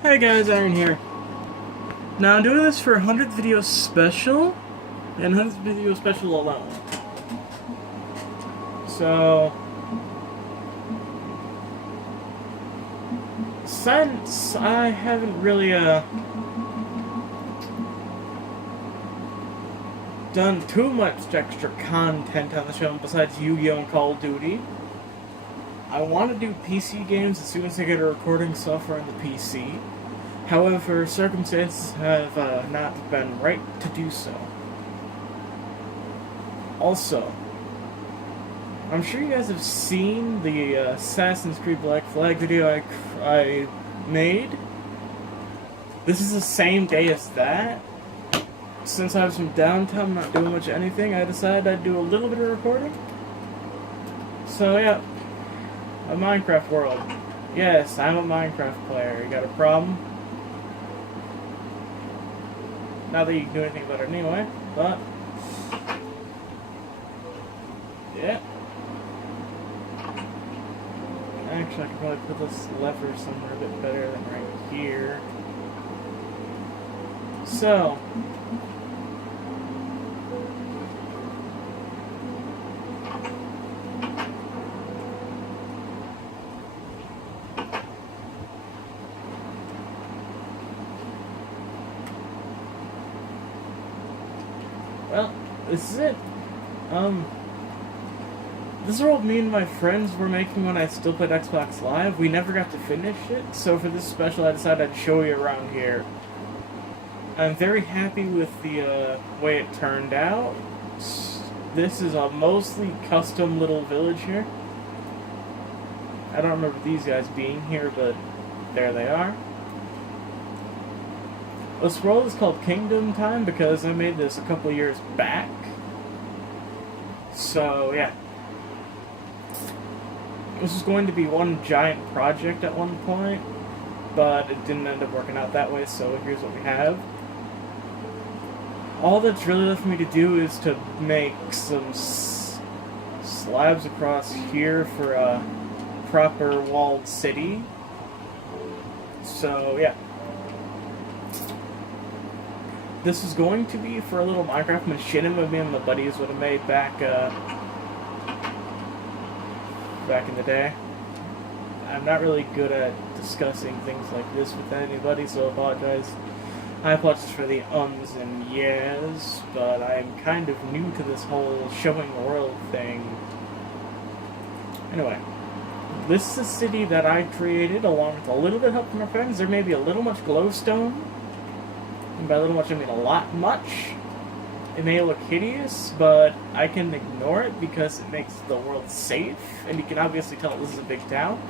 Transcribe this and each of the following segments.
Hey guys, Iron here. Now I'm doing this for 100th video special, and 100th video special alone. So, since I haven't really done too much extra content on the channel besides Yu-Gi-Oh! And Call of Duty, I want to do PC games as soon as I get a recording software on the PC. However, circumstances have not been right to do so. Also, I'm sure you guys have seen the Assassin's Creed Black Flag video I made. This is the same day as that. Since I have some downtime, not doing much of anything, I decided I'd do a little bit of recording. So yeah, a Minecraft world. Yes, I'm a Minecraft player. You got a problem? Not that you can do anything about it anyway, but yeah. Actually, I could probably put this lever somewhere a bit better than right here. So, well, this is it. This world me and my friends were making when I still played Xbox Live. We never got to finish it, so for this special I decided I'd show you around here. I'm very happy with the way it turned out. This is a mostly custom little village here. I don't remember these guys being here, but there they are. This world is called Kingdom Time because I made this a couple years back. So, yeah. This was going to be one giant project at one point, but it didn't end up working out that way, so here's what we have. All that's really left for me to do is to make some slabs across here for a proper walled city. So, yeah. This is going to be for a little Minecraft machinima me and my buddies would have made back in the day. I'm not really good at discussing things like this with anybody, so I apologize for the ums and yes, but I'm kind of new to this whole showing the world thing. Anyway, this is a city that I created along with a little bit of help from my friends. There may be a little much glowstone, and by a little much I mean a lot much. It may look hideous, but I can ignore it because it makes the world safe, and you can obviously tell this is a big town.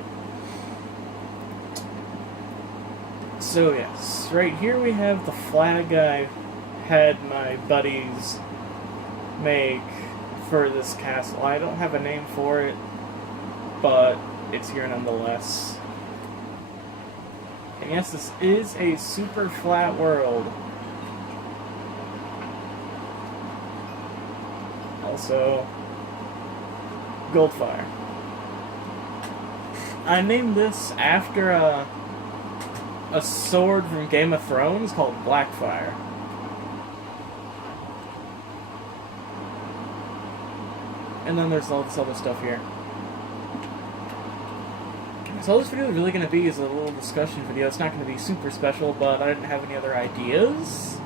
So yes, right here we have the flag I had my buddies make for this castle. I don't have a name for it, but it's here nonetheless. And yes, this is a super flat world. Also, Goldfire. I named this after a sword from Game of Thrones called Blackfire. And then there's all this other stuff here. So all this video is really going to be is a little discussion video. It's not going to be super special, but I didn't have any other ideas.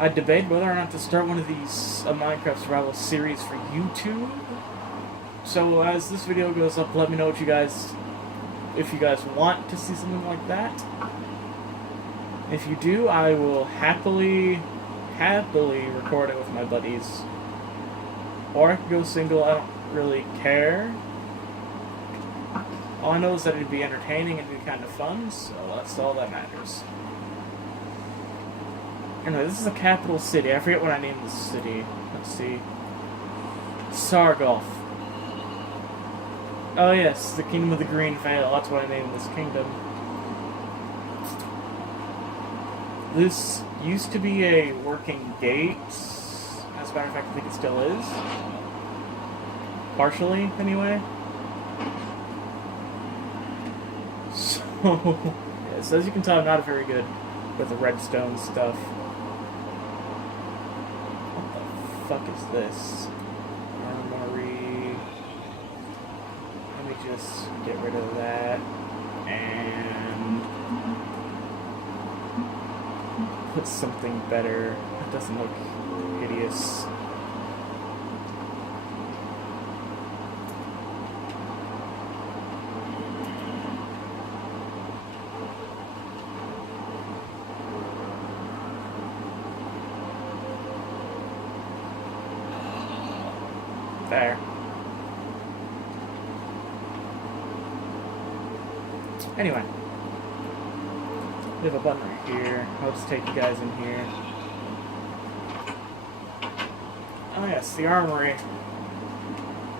I debated whether or not to start one of these Minecraft Survival series for YouTube. So as this video goes up, let me know what if you guys want to see something like that. If you do, I will happily record it with my buddies. Or I could go single, I don't really care. All I know is that it'd be entertaining and it'd be kind of fun, so that's all that matters. Anyway, this is a capital city. I forget what I named this city. Let's see. Sargoth. Oh yes, the Kingdom of the Green Vale. That's what I named this kingdom. This used to be a working gate. As a matter of fact, I think it still is. Partially, anyway. So Yes, as you can tell, I'm not very good with the redstone stuff. What the fuck is this? Armory. Let me just get rid of that and put something better. It doesn't look hideous. There. Anyway, we have a button right here. I'll just take you guys in here. Oh yes, the armory.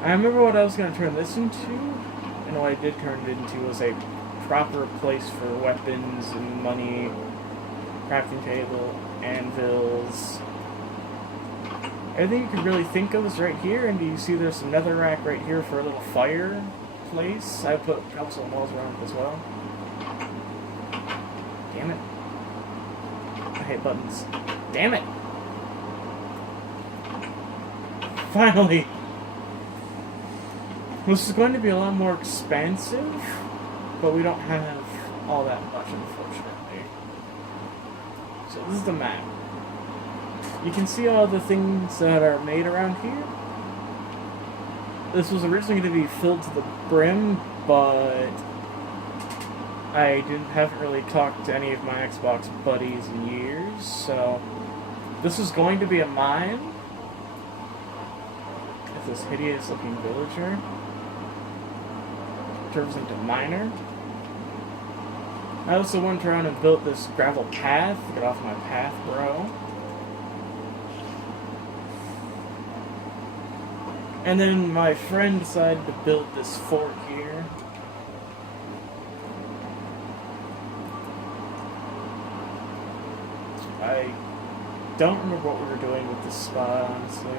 I remember what I was going to turn this into, and what I did turn it into was a proper place for weapons and money, crafting table, anvils. Everything you could really think of is right here, and you see there's some netherrack right here for a little fire place. I put cobblestone walls around it as well. Damn it. I hate buttons. Damn it! Finally! This is going to be a lot more expansive, but we don't have all that much, unfortunately. So this is the map. You can see all the things that are made around here. This was originally going to be filled to the brim, but I haven't really talked to any of my Xbox buddies in years, so this is going to be a mine. With this hideous looking villager. Turns into miner. I also went around and built this gravel path. Get off my path, bro. And then my friend decided to build this fort here. I don't remember what we were doing with this spot, honestly.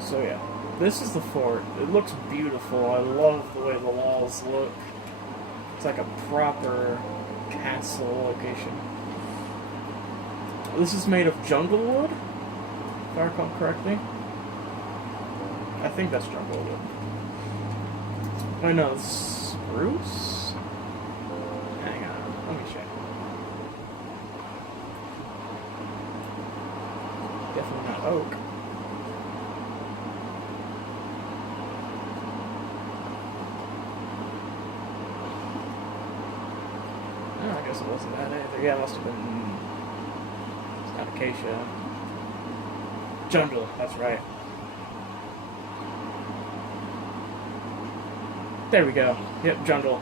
So yeah, this is the fort. It looks beautiful. I love the way the walls look. It's like a proper castle location. This is made of jungle wood, if I recall correctly. I think that's jungle wood. Oh no, it's spruce? Hang on, let me check. Definitely not oak. Oh, I guess it wasn't that either. Yeah, it must have been... Not acacia. Jungle, that's right. There we go. Yep, jungle.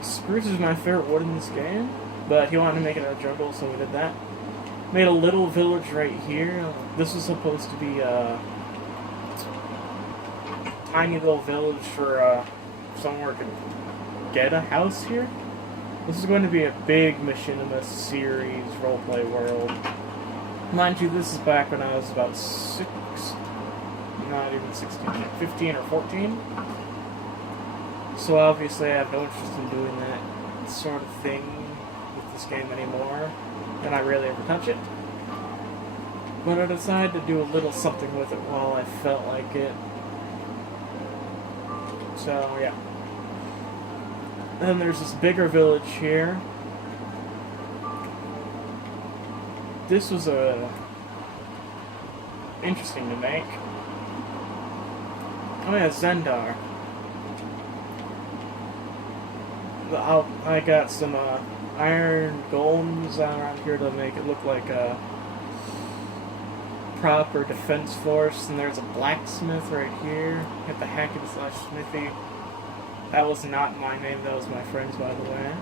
Spruce is my favorite wood in this game, but he wanted to make it a jungle, so we did that. Made a little village right here. This was supposed to be a tiny little village for somewhere to get a house here. This is going to be a big Machinima series roleplay world. Mind you, this is back when I was about not even 16, 15 or 14. So obviously I have no interest in doing that sort of thing with this game anymore, and I rarely ever touch it. But I decided to do a little something with it while I felt like it. So yeah. Then there's this bigger village here. This was interesting to make. Oh yeah, Zendar. I got some iron golems around here to make it look like a proper defense force. And there's a blacksmith right here. Hit the hackety/smithy. That was not my name, that was my friend's, by the way.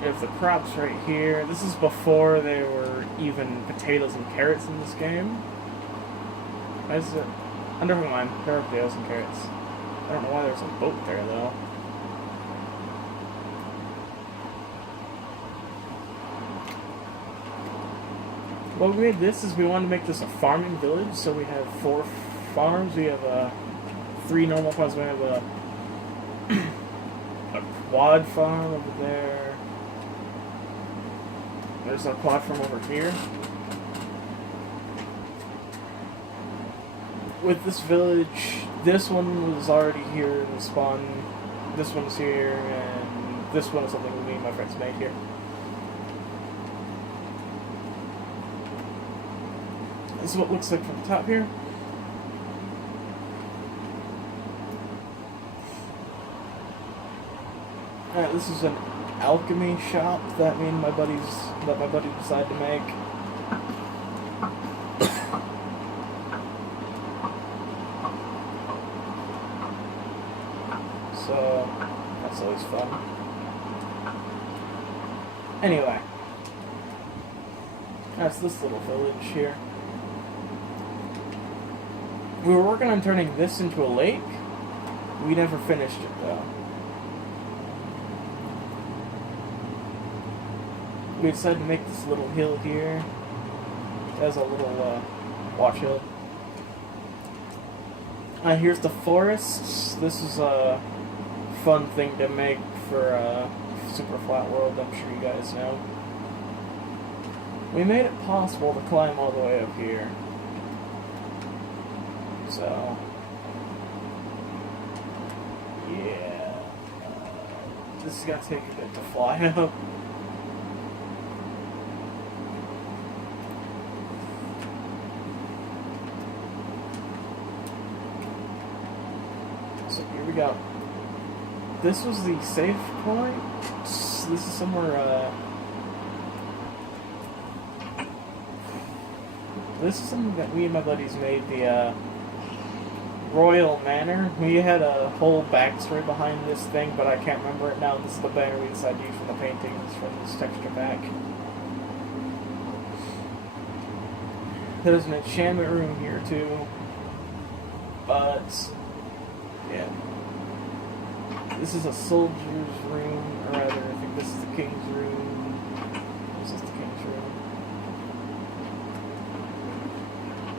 We have the crops right here. This is before there were even potatoes and carrots in this game. Why is it? Oh, never mind. There are potatoes and carrots. I don't know why there's a boat there, though. Well, we made this is we wanted to make this a farming village, so we have 4 farms. We have 3 normal farms. We have a quad farm over there. There's a quad farm over here. With this village, this one was already here in the spawn. This one's here, and this one is something me and my friends made here. This is what it looks like from the top here. Alright, this is an alchemy shop that my buddy decided to make. So that's always fun. Anyway, that's this little village here. We were working on turning this into a lake. We never finished it though. We decided to make this little hill here as a little watch hill. Here's the forest. This is a fun thing to make for Super Flat World, I'm sure you guys know. We made it possible to climb all the way up here. So, yeah. This is gonna take a bit to fly up. So here we go. This was the safe point. This is somewhere, this is something that me and my buddies made, the, Royal Manor. We had a whole backstory behind this thing, but I can't remember it now. This is the banner we decided to use for the paintings from this texture pack. There's an enchantment room here, too. But, yeah. This is a soldier's room, or rather, I think this is the king's room. This is the king's room.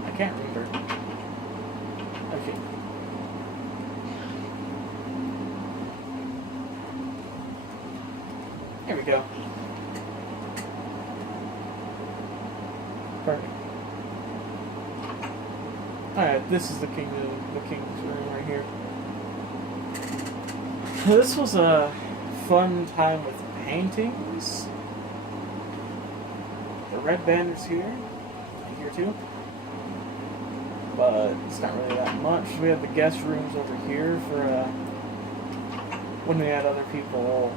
I can't remember. Okay. Here we go. Perfect. Alright, this is the king's room right here. This was a fun time with paintings. The red banner's here too. But it's not really that much. We have the guest rooms over here for when we had other people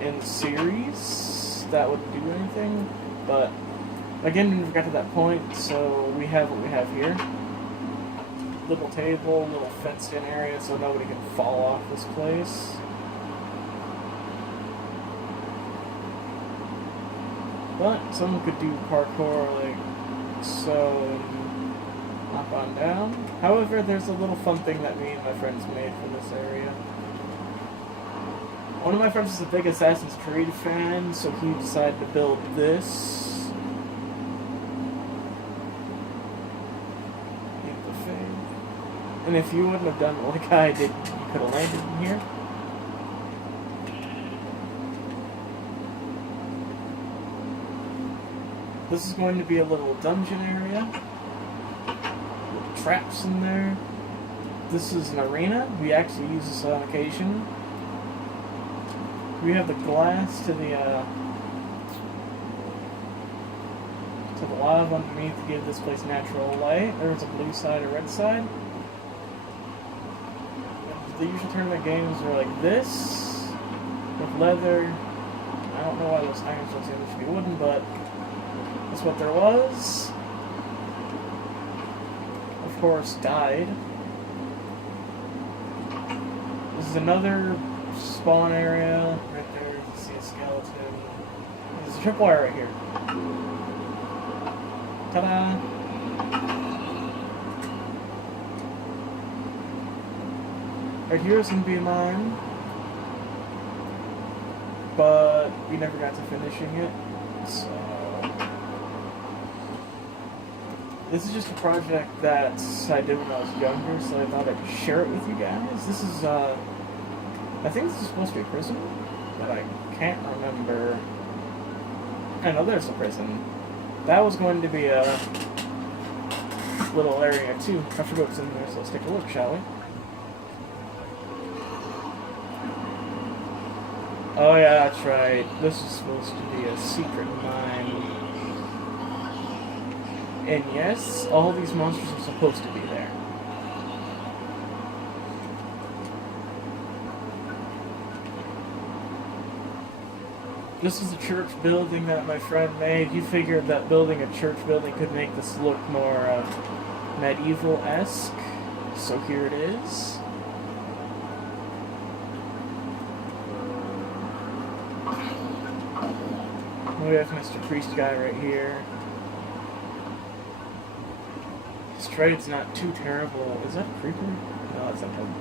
in the series that wouldn't do anything. But again, we never got to that point, so we have what we have here. Little table, little fenced-in area, so nobody can fall off this place. But someone could do parkour like so and hop on down. However, there's a little fun thing that me and my friends made for this area. One of my friends is a big Assassin's Creed fan, so he decided to build this. And if you wouldn't have done it like I did, you could have landed in here. This is going to be a little dungeon area. Little traps in there. This is an arena. We actually use this on occasion. We have the glass to the lava underneath to give this place natural light. There's a blue side, a red side. The usual tournament games are like this, with leather. I don't know why those iron swords should be wooden, but that's what there was. Of course, died. This is another spawn area. Right there, you can see a skeleton. There's a tripwire right here. Ta-da! Right here is going to be mine, but we never got to finishing it, so This is just a project that I did when I was younger, so I thought I'd share it with you guys. This is, I think this is supposed to be a prison, but I can't remember. I know there's a prison. That was going to be a little area too. I forgot what's in there, so let's take a look, shall we? Oh yeah, that's right. This is supposed to be a secret mine. And yes, all these monsters are supposed to be there. This is a church building that my friend made. He figured that building a church building could make this look more medieval-esque. So here it is. We have Mr. Priest guy right here. His trade's not too terrible. Is that a creeper? No, that's not him.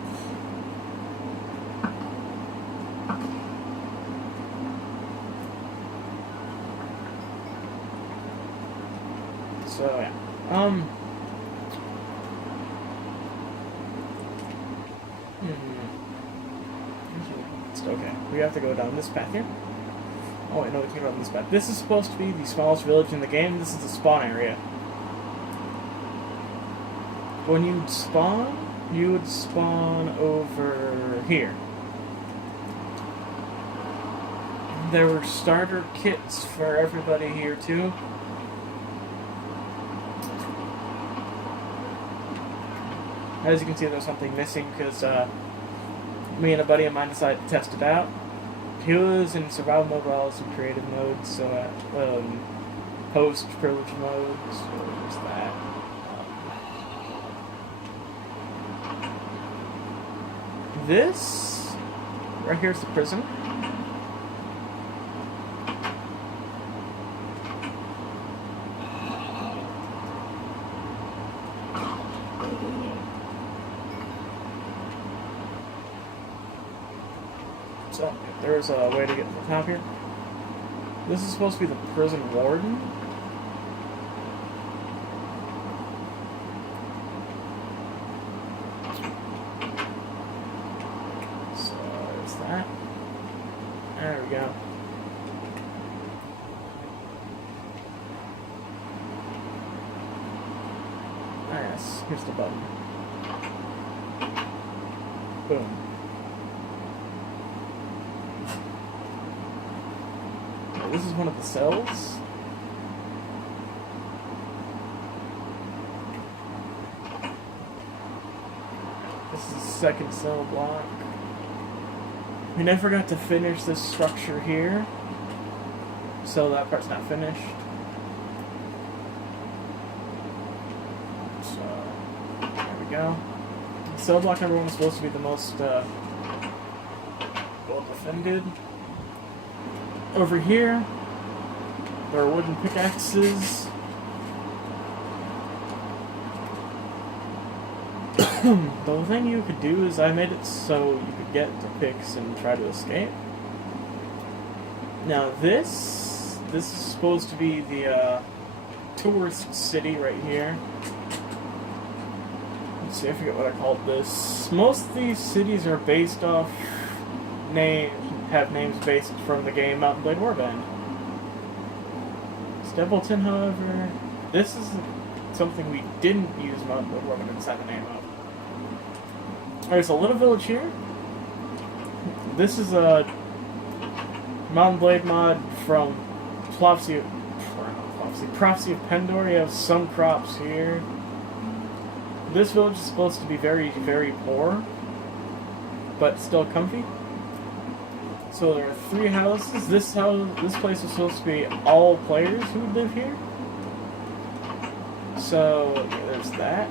So yeah. It's okay. We have to go down this path here. Oh wait, no, we can go down this path. This is supposed to be the smallest village in the game. This is the spawn area. When you'd spawn, you would spawn over here. There were starter kits for everybody here too. As you can see, there's something missing because me and a buddy of mine decided to test it out. He was in survival mode while I was in creative mode, so post-privilege mode, so there's that. This right here is the prison. So, there's a way to get to the top here. This is supposed to be the prison warden. So, there's that. There we go. Ah, yes, here's the button. Boom. This is one of the cells. This is the second cell block. We never got to finish this structure here, so that part's not finished. So, there we go. Cell block number 1 is supposed to be the most well defended. Over here, there are wooden pickaxes. The thing you could do is I made it so you could get the picks and try to escape. Now this is supposed to be the tourist city right here. Let's see, I forget what I called this. Most of these cities are based off have names based from the game Mount & Blade Warband. Stapleton, however, this is something we didn't use Mount & Blade Warband inside the name of. There's a little village here. This is a Mount & Blade mod from Prophecy of Pendor. You have some crops here. This village is supposed to be very, very poor, but still comfy. So there are 3 houses. This place is supposed to be all players who would live here. So yeah, there's that.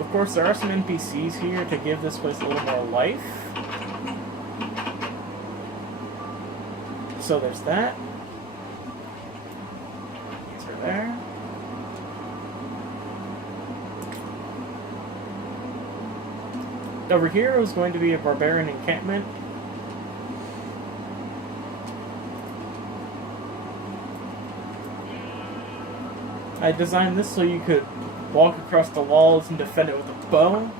Of course, there are some NPCs here to give this place a little more life. So there's that. These are there. Over here is going to be a barbarian encampment. I designed this so you could walk across the walls and defend it with a bow.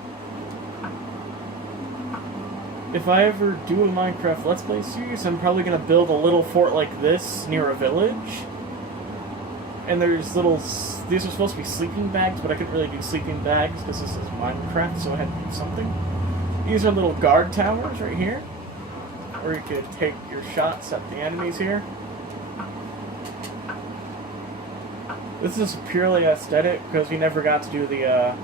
If I ever do a Minecraft Let's Play series, I'm probably going to build a little fort like this near a village. And there's little... These are supposed to be sleeping bags, but I couldn't really do sleeping bags because this is Minecraft, so I had to do something. These are little guard towers right here, where you could take your shots at the enemies here. This is purely aesthetic, because we never got to do the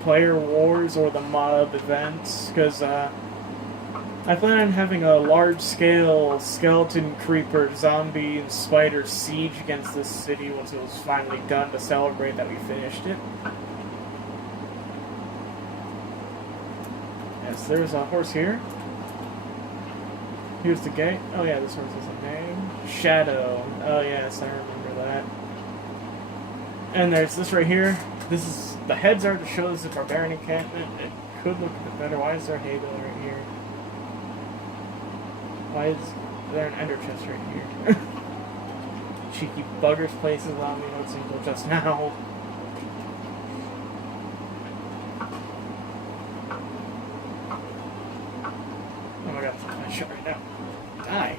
player wars or the mob events, because I plan on having a large-scale skeleton, creeper, zombie, and spider siege against this city once it was finally done to celebrate that we finished it. Yes, there's a horse here. Here's the gate. Oh yeah, this horse has a name. Shadow. Oh yes, I remember that. And there's this right here. This is... The heads are to show this is a barbarian encampment. It could look a bit better. Why is there a hay bale right here? Why is there an ender chest right here? Cheeky buggers places on me noticing until just now. Oh my god, that's my shot right now. Die.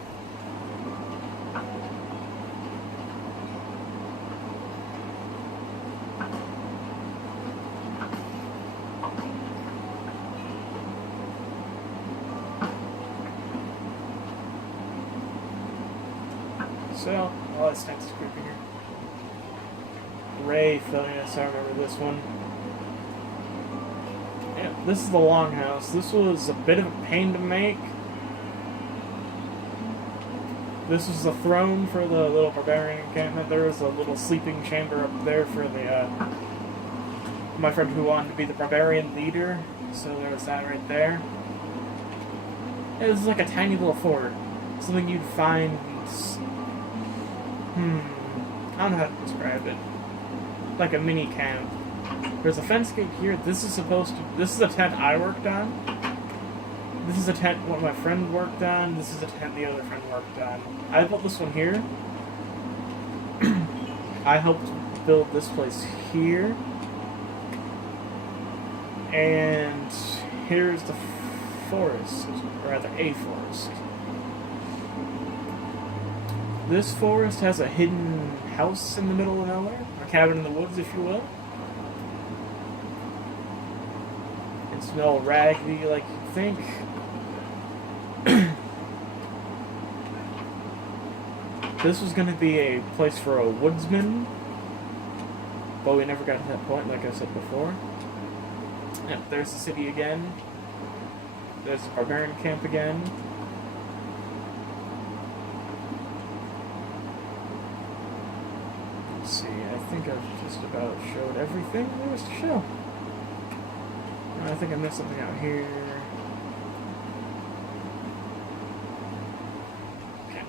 So, oh, this next creeper here. Wraith, oh yes, I remember this one. Yeah, this is the longhouse. This was a bit of a pain to make. This was the throne for the little barbarian encampment. There was a little sleeping chamber up there for the, my friend who wanted to be the barbarian leader. So there was that right there. It was like a tiny little fort. Something you'd find... I don't know how to describe it. Like a mini camp. There's a fence gate here. This is supposed to... This is a tent I worked on. This is a tent one my friend worked on. This is a tent the other friend worked on. I built this one here. I helped build this place here. And here's the forest. Or rather, a forest. This forest has a hidden house in the middle of nowhere. A cabin in the woods, if you will. It's all raggedy like you'd think. This was going to be a place for a woodsman. But we never got to that point, like I said before. Yep, there's the city again. There's the barbarian camp again. Let's see, I think I've just about showed everything there was to show. I think I missed something out here. Okay.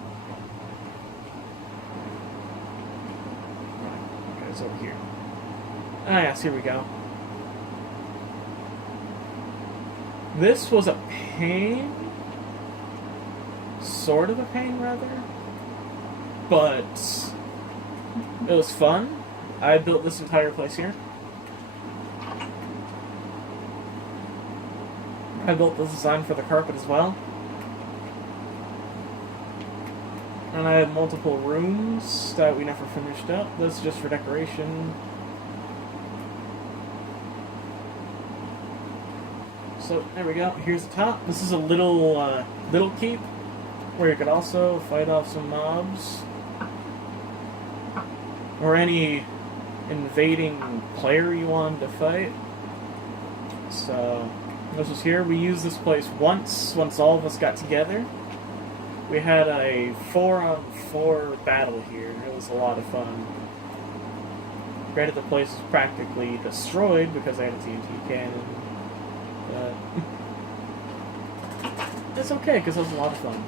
Okay, it's over here. Ah, yes, here we go. This was a pain. Sort of a pain, rather. But it was fun. I built this entire place here. I built the design for the carpet as well. And I had multiple rooms that we never finished up. This is just for decoration. So, there we go. Here's the top. This is a little keep, where you could also fight off some mobs. Or any invading player you wanted to fight. So, this was here. We used this place once all of us got together. We had a 4-on-4 battle here. It was a lot of fun. Granted, the place was practically destroyed because I had a TNT cannon. But it's okay, because it was a lot of fun.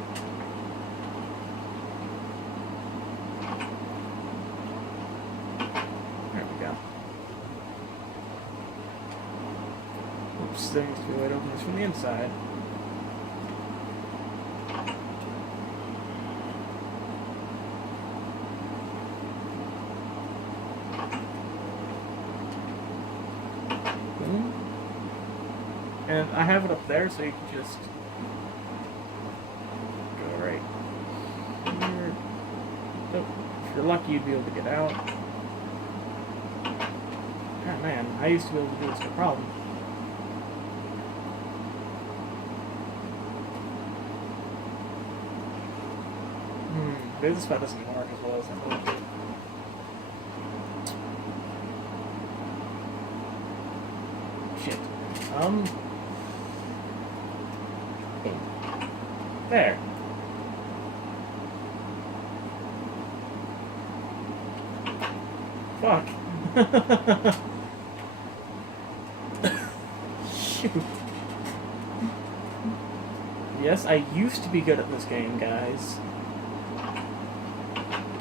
There we go. Oops, there needs to be a way to open this from the inside. And I have it up there so you can just go right here. Oh, if you're lucky, you'd be able to get out. Oh man, I used to be able to do this no problem. Maybe this spot doesn't work as well as I thought. Shit. There. Fuck. Shoot. Yes, I used to be good at this game, guys.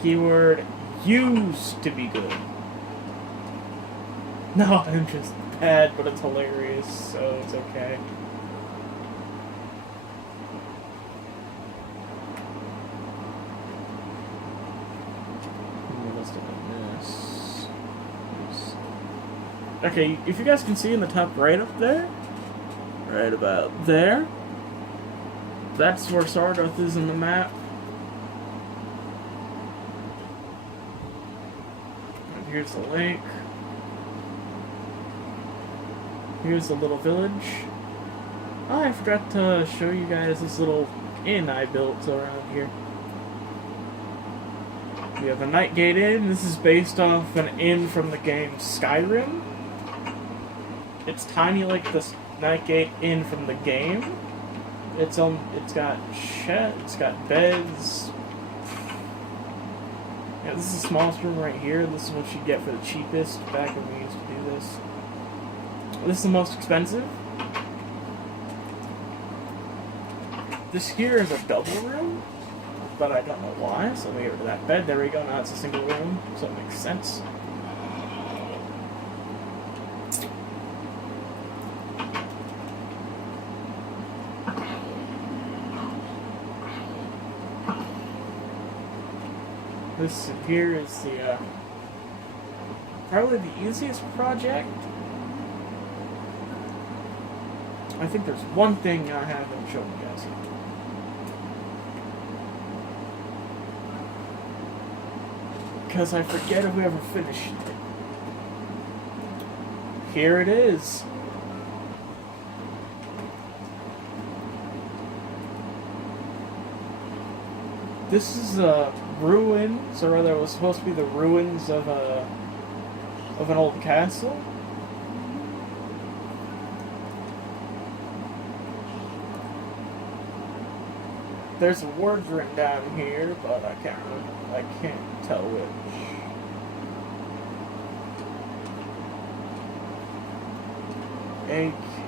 Keyword used to be good. No, I'm just bad, but it's hilarious, so it's okay. Okay, if you guys can see in the top right up there, right about there, that's where Sargoth is in the map. And here's the lake. Here's the little village. Oh, I forgot to show you guys this little inn I built around here. We have a Nightgate Inn. This is based off an inn from the game Skyrim. It's tiny like the Nightgate Inn from the game. It's got it's got beds. Yeah, this is the smallest room right here. This is what you get for the cheapest back when we used to do this. This is the most expensive. This here is a double room, but I don't know why, so let me get rid of that bed. There we go, now it's a single room, so it makes sense. This here is the, probably the easiest project. I think there's one thing I haven't shown you guys yet. Because I forget if we ever finished it. Here it is. This is ruins, or rather, it was supposed to be the ruins of an old castle. There's words written down here, but I can't remember. I can't tell which. AKDRENE.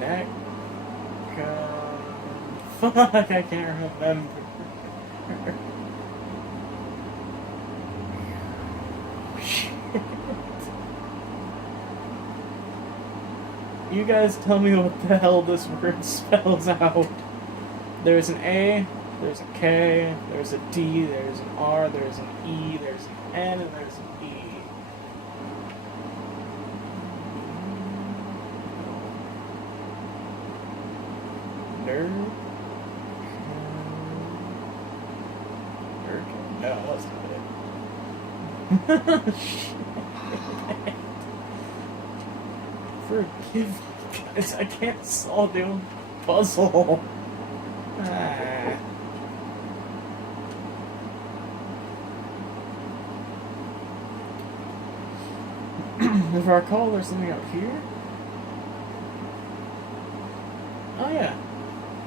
Neck. Fuck, I can't remember. Shit. You guys tell me what the hell this word spells out. There's an A, there's a K, there's a D, there's an R, there's an E, there's an N, and there's an E. Nerd? No, that's not it. Forgive me, guys. I can't solve the own puzzle. If I recall, there's something out here. Oh yeah,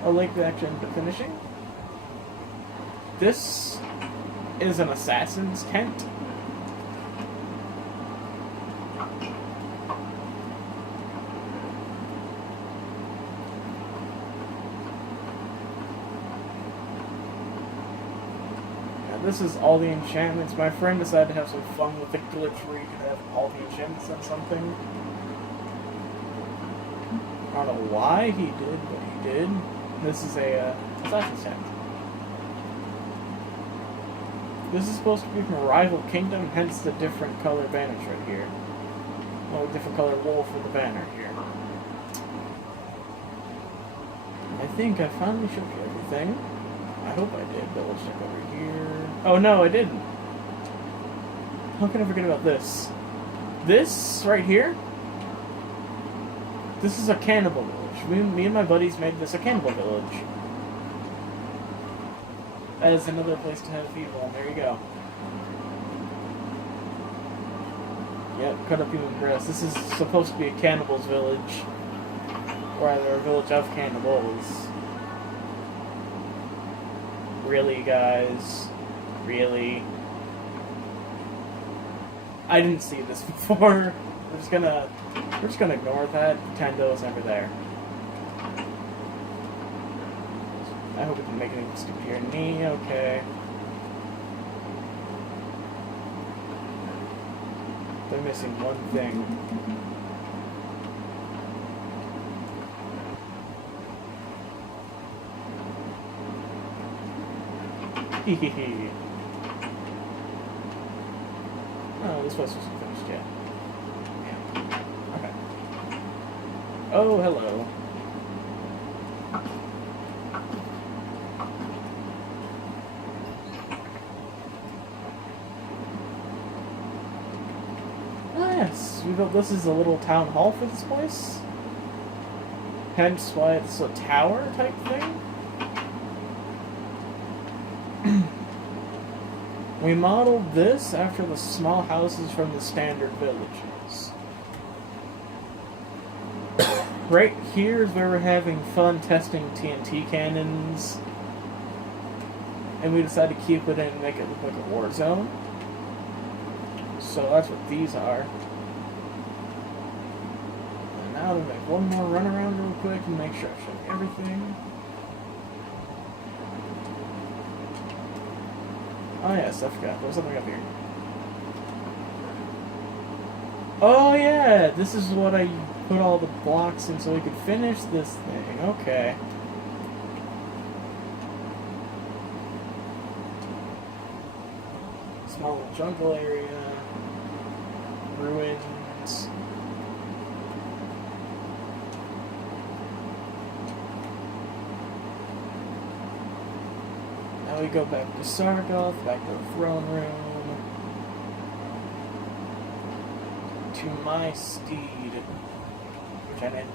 a link back to finishing. This is an assassin's tent. this is all the enchantments. My friend decided to have some fun with the glitch where you could have all the enchantments on something. I don't know why he did, but he did. This is a Assassin's tent. This is supposed to be from Rival Kingdom, hence the different color banners right here. Oh, different color wool for the banner here. I think I finally showed you everything. I hope I did, but let's check over here. Oh no, I didn't. How can I forget about this? This right here? This is a cannibal village. Me and my buddies made this a cannibal village. As another place to have people, and there you go. Yep, cut up human breast. This is supposed to be a cannibal's village. Or rather, a village of cannibals. Really, guys? Really? I didn't see this before. We're just gonna ignore that. Pretend it was never there. I hope it didn't make anything stupid here. Knee, okay. They're missing one thing. Hehehe. Oh, this place wasn't finished yet. Yeah. Okay. Oh, hello. Yes, we built this as a little town hall for this place. Hence why it's a tower type thing. We modeled this after the small houses from the standard villages. Right here is where we're having fun testing TNT cannons. And we decided to keep it in and make it look like a war zone. So that's what these are. And now to make one more run around real quick and make sure I show everything. Oh yes, I forgot. There was something up here. Oh yeah, this is what I put all the blocks in so we could finish this thing. Okay. Small little jungle area. Ruins. Now we go back to Sargoth, back to the throne room. To my steed, which I named